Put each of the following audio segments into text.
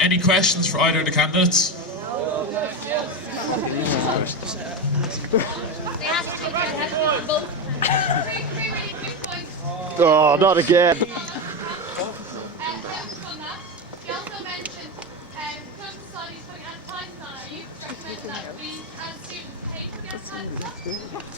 Any questions for either of the candidates? Oh, not again.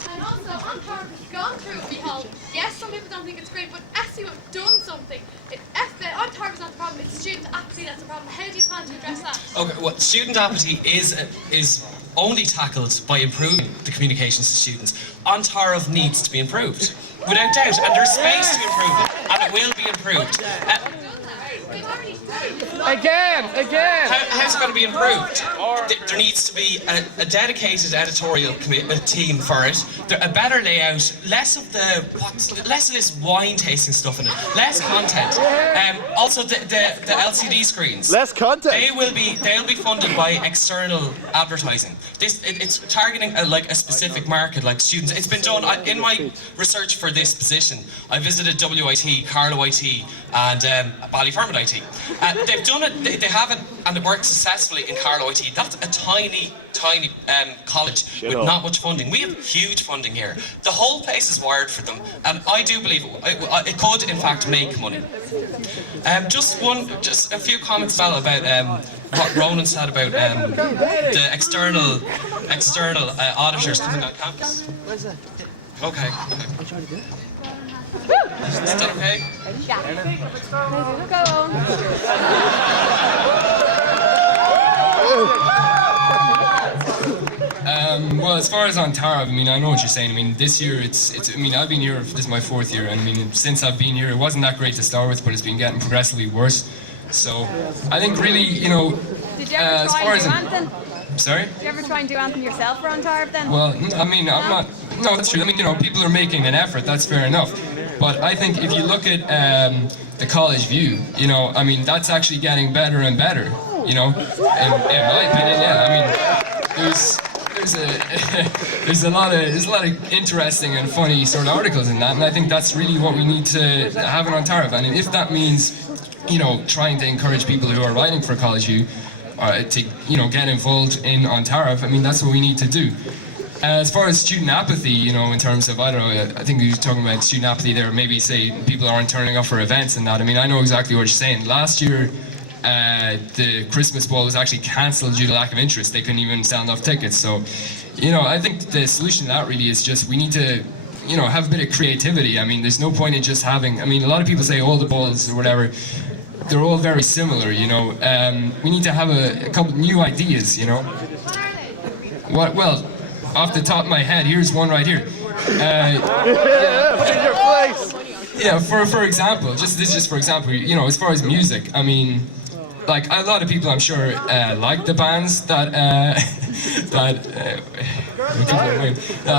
And also, on Harvard, you've gone through it, behold. Yes, some people don't think it's great, but as you have done something, on Harvard's not the problem, it's student apathy that's the problem. How do you plan to address that? Okay, well, student apathy is only tackled by improving the communications to students. Ontariv needs to be improved, without doubt, and there's space to improve it, and it will be improved. Again! How's it going to be improved? There needs to be a dedicated editorial team for it. A better layout, less of this wine tasting stuff in it, less content. Also, the LCD screens. Less content. They'll be funded by external advertising. It's targeting a specific market, like students. It's been done in my research for this position. I visited WIT, Carlow IT, and Ballyfermot IT. They've done it. They have it, and it works successfully in Carlow IT. That's a tiny college with not much funding. We have huge funding here. The whole place is wired for them, and I do believe it could, in fact, make money. Just a few comments about what Ronan said about the external auditors coming on campus. Okay. Is that okay? Well, as far as Ontariv, I mean, I know what you're saying. I mean, this year I mean, I've been here, this is my 4th year, and I mean, since I've been here, it wasn't that great to start with, but it's been getting progressively worse. So, I think really, you know, Did you ever try and do anything? Sorry? Did you ever try and do anything yourself for Ontariv then? Well, I mean, no, that's true. I mean, you know, people are making an effort, that's fair enough. But I think if you look at the college view, you know, I mean, that's actually getting better and better, you know, in my opinion, yeah. I mean, there's a lot of interesting and funny sort of articles in that, and I think that's really what we need to have in Ontariv. And if that means, you know, trying to encourage people who are writing for College U to, you know, get involved in Ontariv, I mean, that's what we need to do. As far as student apathy, you know, in terms of, I don't know, I think you were talking about student apathy there, maybe say people aren't turning up for events and that. I mean, I know exactly what you're saying. Last year, the Christmas ball was actually cancelled due to lack of interest. They couldn't even sell enough tickets. So, you know, I think the solution to that really is just we need to, you know, have a bit of creativity. I mean, there's no point in just having, I mean, a lot of people say all the balls or whatever, they're all very similar, you know. We need to have a couple new ideas, you know. What? Well, off the top of my head, here's one right here. Yeah, for example, this is just for example, you know, as far as music, I mean, like a lot of people, I'm sure, like the bands that a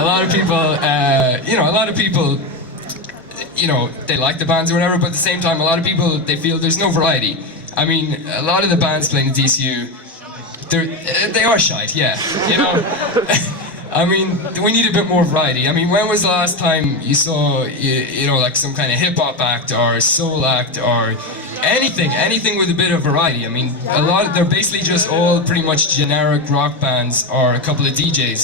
lot of people, you know, they like the bands or whatever, but at the same time, a lot of people, they feel there's no variety. I mean, a lot of the bands playing the DCU, they are shite, yeah, you know. I mean, we need a bit more variety. I mean, when was the last time you saw, you know, like some kind of hip-hop act or soul act or anything with a bit of variety? I mean, they're basically just all pretty much generic rock bands or a couple of DJs.